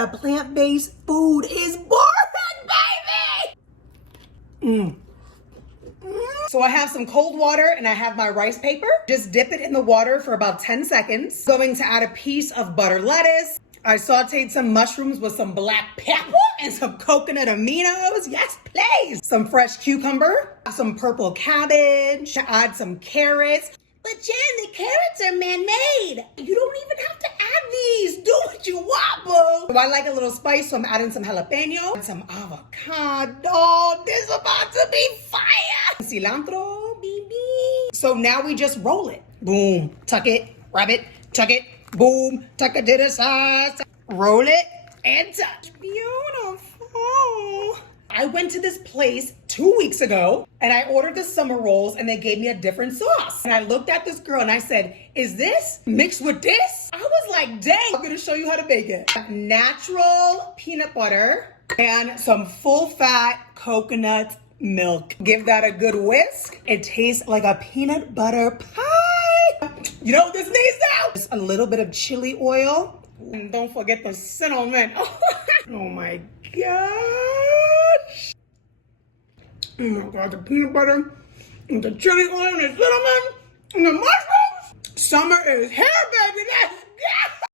that plant-based food is boring, baby! So I have some cold water and I have my rice paper. Just dip it in the water for about 10 seconds. Going to add a piece of butter lettuce. I sauteed some mushrooms with some black pepper and some coconut aminos. Yes, please. Some fresh cucumber, some purple cabbage, add some carrots. But Jen, the carrots are man-made. You don't even have to add these. Do what you want, boo. So I like a little spice, so I'm adding some jalapeno and some avocado. This is about to be fire. Cilantro, baby. So now we just roll it. Boom, tuck it, wrap it, tuck it, boom, tuck it to the sides. Roll it and touch. Beautiful. I went to this place 2 weeks ago and I ordered the summer rolls and they gave me a different sauce. And I looked at this girl and I said, is this mixed with this? I was like, dang, I'm gonna show you how to make it. Natural peanut butter and some full fat coconut milk. Give that a good whisk. It tastes like a peanut butter pie. You know what this needs now? Just a little bit of chili oil. And don't forget the cinnamon. Oh my gosh. Oh my God, the peanut butter, and the chili oil, and the cinnamon, and the mushrooms. Summer is here, baby. Let's